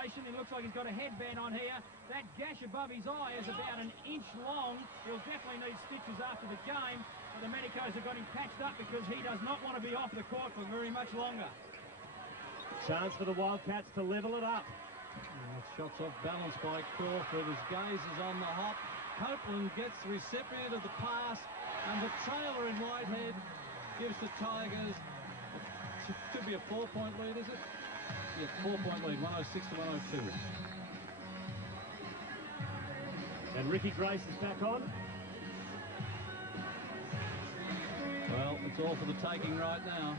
operation. He looks like he's got a headband on here. That gash above his eye is about an inch long. He'll definitely need stitches after the game. But the medicos have got him patched up because he does not want to be off the court for very much longer. Chance for the Wildcats to level it up. Shots off balance by Crawford as Gaze is on the hop. Copeland gets the recipient of the pass, and the trailer in Whitehead gives the Tigers, it should be a 4-point lead, is it? Yeah, 4-point lead, 106 to 102. And Ricky Grace is back on. Well, it's all for the taking right now.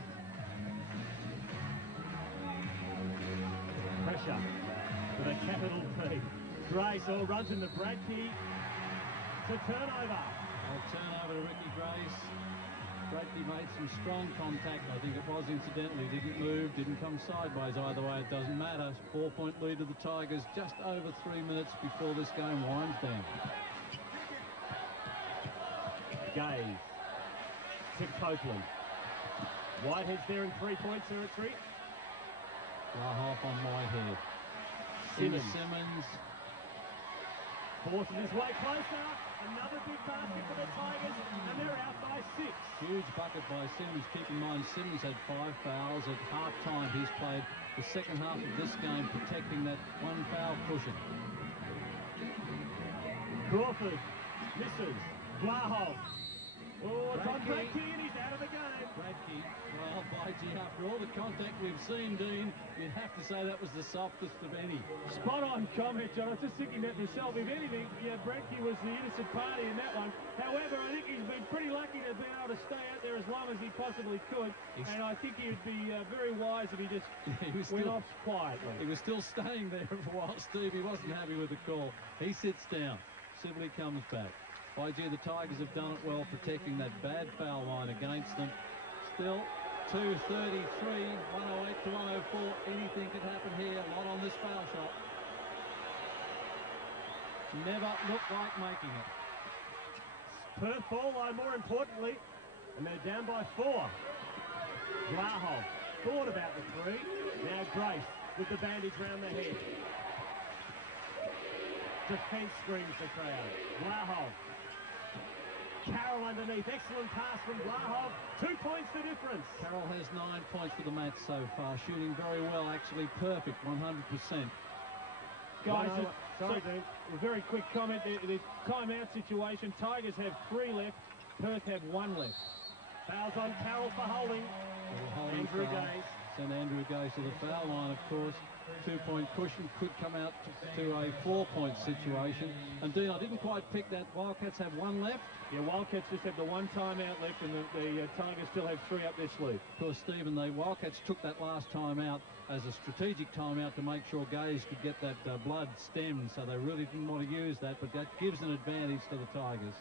Pressure with a capital P. Grace runs in the Bradkey. It's a turnover. Well, turnover to Ricky Grace. Bradkey made some strong contact. I think it was incidentally. Didn't move, didn't come sideways either way. It doesn't matter. 4-point lead to the Tigers just over 3 minutes before this game winds down. Gaze to Copeland. Whitehead's there in 3-point territory. Vlahov on Whitehead. Simmons forces his way closer. Another big basket for the Tigers, and they're out by 6. Huge bucket by Simmons. Keep in mind, Simmons had 5 fouls at half-time. He's played the second half of this game protecting that 1 foul cushion. Crawford misses. Vlahov. Oh, it's on Bradkey. Bradkey, and he's out of the game. Bradkey, well, by gee, after all the contact we've seen, Dean, you'd have to say that was the softest of any. Spot on comment, John. I was just thinking that myself. If anything, yeah, Bradkey was the innocent party in that one. However, I think he's been pretty lucky to have been able to stay out there as long as he possibly could. And I think he would be very wise if he just went off quietly. He was still staying there for a while, Steve. He wasn't happy with the call. He sits down. Sibley comes back. By gee, the Tigers have done it well protecting that bad foul line against them. Still 2:33, 108 to 104. Anything could happen here. A lot on this foul shot. Never looked like making it. Perth ball line, more importantly, and they're down by 4. Vlahov thought about the 3. Now Grace with the bandage round the head. Defence screams the crowd. Vlahov. Carroll underneath. Excellent pass from Vlahov. 2 points the difference. Carroll has 9 points for the match so far. Shooting very well, actually perfect, 100%. Guys, sorry, Dean. A very quick comment. The timeout situation. Tigers have 3 left. Perth have 1 left. Fouls on Carroll for holding. Andrew Gaze. Send Andrew Gaze to the foul line, of course. 2-point cushion could come out to a 4-point situation. And Dean, I didn't quite pick that. Wildcats have 1 left. Yeah, Wildcats just have the 1 timeout left, and the Tigers still have 3 up their sleeve. Of course, Stephen, the Wildcats took that last timeout as a strategic timeout to make sure Gaze could get that blood stemmed, so they really didn't want to use that, but that gives an advantage to the Tigers.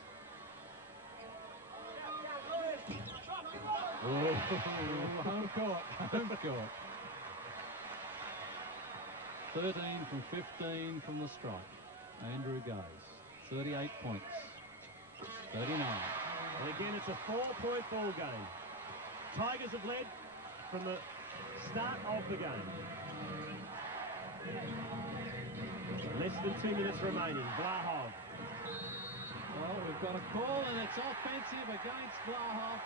Oh, home court. 13 from 15 from the strike. Andrew Gaze, 38 points. 39. And again, it's a 4-point ball game. Tigers have led from the start of the game. Less than 2 minutes remaining. Vlahov. Well, we've got a call, and it's offensive against Vlahov.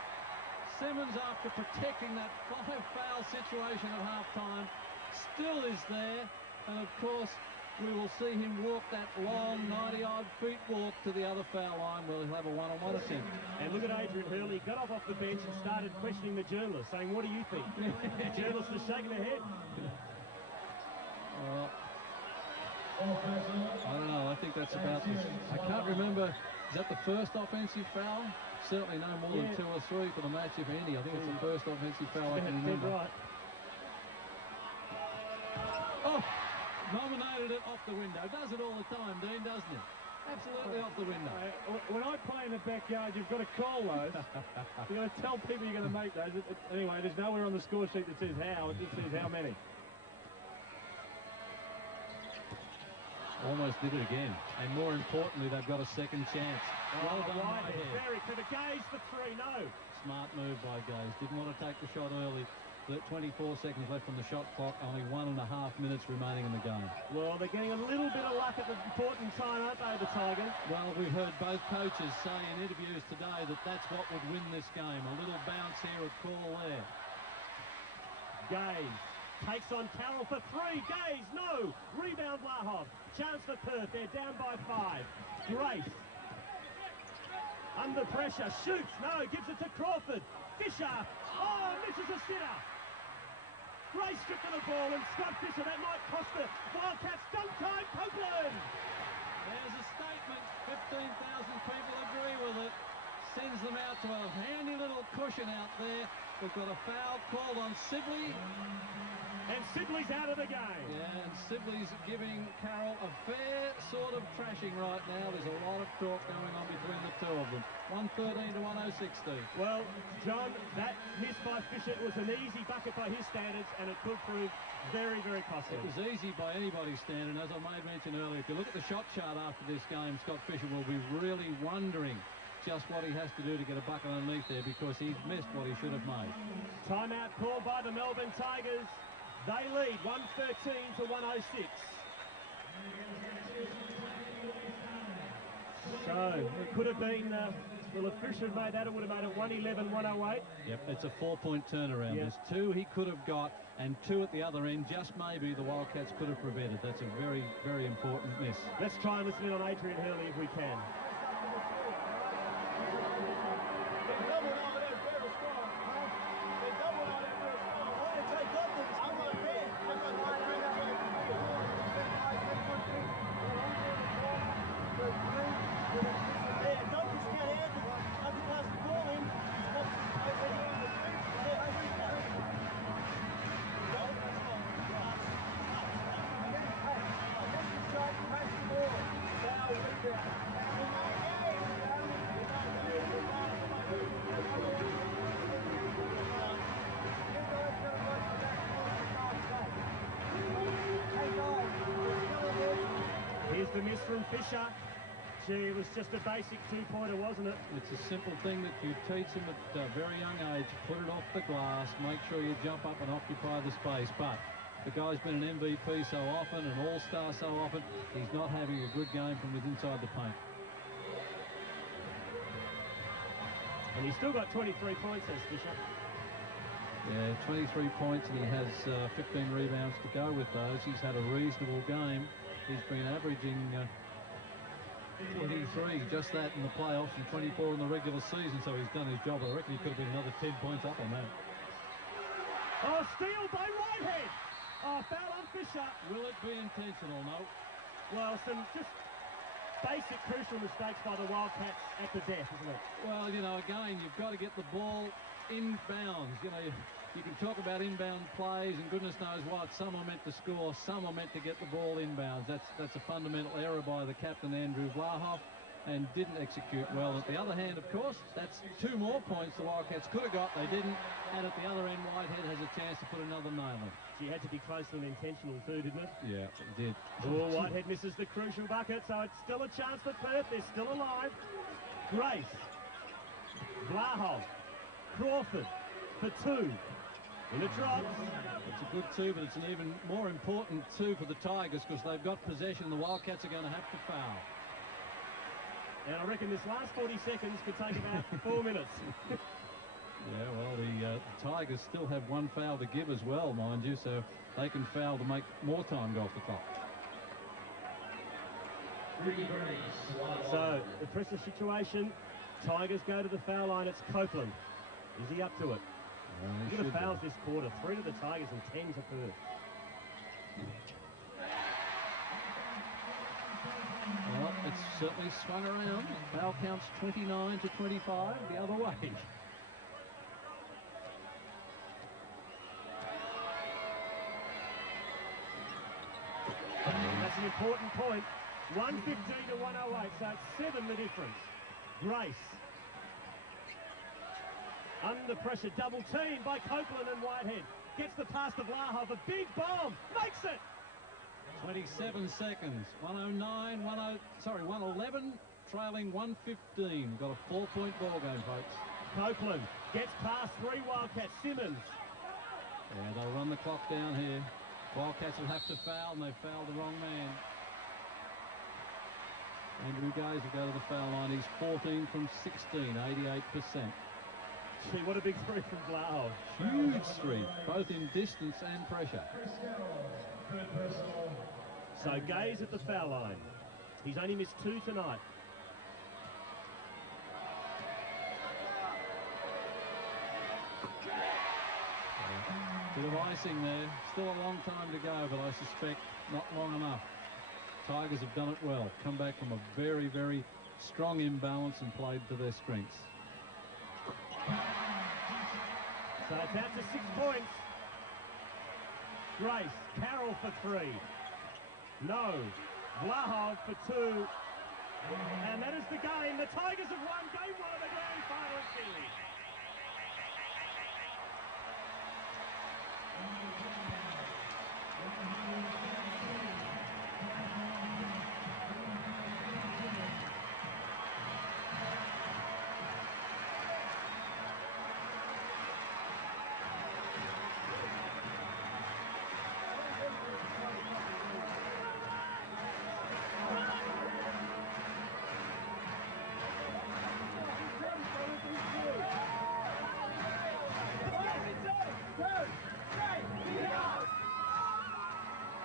Simmons, after protecting that 5-foul situation at halftime, still is there. And, of course, we will see him walk that long 90-odd feet walk to the other foul line where he'll have a one-on-one attempt. And look at Adrian Hurley. He got off the bench and started questioning the journalist, saying, what do you think? The journalist is shaking her head. Well, I don't know. I think that's about this. I can't remember. Is that the first offensive foul? Certainly no more than 2 or 3 for the match, if any. I think it's the first offensive foul I can remember. Right. Oh! Nominated it off the window. Does it all the time, Dean, doesn't it? Absolutely off the window. When I play in the backyard, you've got to call those. You've got to tell people you're going to make those. Anyway, there's nowhere on the score sheet that says how. It just says how many. Almost did it again. And more importantly, they've got a second chance. Well done, Whitehead. Very clever. Gaze for 3. No. Smart move by Gaze. Didn't want to take the shot early. 24 seconds left on the shot clock, only 1.5 minutes remaining in the game. Well, they're getting a little bit of luck at the important time, aren't they, the Tigers? Well, we've heard both coaches say in interviews today that that's what would win this game. A little bounce here, a call there. Gaze takes on Carroll for 3. Gaze, no! Rebound Vlahov. Chance for Perth. They're down by 5. Grace. Under pressure. Shoots. No. Gives it to Crawford. Fisher. Oh, misses a sitter. Grace stripped to the ball and Scott Fisher. That might cost it. Wildcats dunk time. Copeland. There's a statement. 15,000 people agree with it. Sends them out to a handy little cushion out there. We've got a foul called on Sibley. And Sibley's out of the game. Yeah, and Sibley's giving Carroll a fair sort of trashing right now. There's a lot of talk going on between the two of them. 113 to 106. Well, John, that miss by Fisher was an easy bucket by his standards, and it could prove very, very costly. It was easy by anybody's standard. As I made mention earlier, if you look at the shot chart after this game, Scott Fisher will be really wondering just what he has to do to get a bucket underneath there, because he's missed what he should have made. Timeout called by the Melbourne Tigers. They lead 113 to 106. So it could have been, well, if Fisher had made that, it would have made it 111, 108. Yep, it's a 4-point turnaround. Yep. There's 2 he could have got, and 2 at the other end. Just maybe the Wildcats could have prevented. That's a very, very important miss. Let's try and listen in on Adrian Hurley if we can. Here's the miss from Fisher. Gee, it was just a basic 2-pointer, wasn't it? It's a simple thing that you teach them at a very young age. Put it off the glass, make sure you jump up and occupy the space. But the guy's been an MVP so often, an all-star so often, he's not having a good game from within inside the paint. And he's still got 23 points, says Fisher. Yeah, 23 points, and he has 15 rebounds to go with those. He's had a reasonable game. He's been averaging 23, just that in the playoffs, and 24 in the regular season, so he's done his job. I reckon he could have been another 10 points up on that. Oh, steal by Whitehead! Oh, foul on Fisher. Will it be intentional? No. Well, some just basic crucial mistakes by the Wildcats at the death, isn't it? Well, you know, again, you've got to get the ball inbounds. You know, you can talk about inbound plays and goodness knows what. Some are meant to score, some are meant to get the ball inbounds. That's a fundamental error by the captain, Andrew Vlahov, and didn't execute well. At the other hand, of course, that's 2 more points the Wildcats could have got. They didn't. And at the other end, Whitehead has a chance to put another nail in. She had to be close and intentional too, didn't it? Yeah, it did. Oh, Whitehead misses the crucial bucket, so it's still a chance for Perth. They're still alive. Grace. Vlahov. Crawford for 2. And it drops. It's a good 2, but it's an even more important 2 for the Tigers because they've got possession. The Wildcats are going to have to foul. And I reckon this last 40 seconds could take about 4 minutes. Yeah, well, the Tigers still have 1 foul to give as well, mind you, so they can foul to make more time go off the clock. So, the pressure situation, Tigers go to the foul line. It's Copeland. Is he up to it? Look at the fouls this quarter. 3 to the Tigers and 10 to Perth. Well, it's certainly swung around. Foul counts 29 to 25 the other way. That's an important point. 115 to 108, so it's 7 the difference. Grace. Under pressure, double team by Copeland and Whitehead. Gets the pass to Vlahov, a big bomb, makes it! 27 seconds, 111, trailing 115. Got a 4-point ball game, folks. Copeland gets past 3 Wildcats. Simmons Yeah, they'll run the clock down here. Wildcats will have to foul, and they've fouled the wrong man. Andrew Gaze will go to the foul line. He's 14 from 16, 88%. Gee, what a big three from Vlahov. Huge three, both in distance and pressure. So Gaze at the foul line. He's only missed 2 tonight. Bit of icing there. Still a long time to go, but I suspect not long enough. Tigers have done it well. Come back from a very, very strong imbalance and played to their strengths. So it's out to 6 points. Grace, Carroll for 3. No. Vlahov for 2. And that is the game. The Tigers have won game 1 of the grand final series.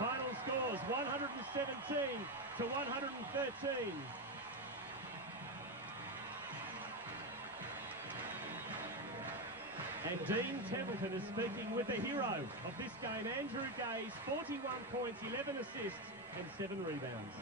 Final scores 117 to 113. And Dean Templeton is speaking with the hero of this game, Andrew Gaze, 41 points, 11 assists and 7 rebounds.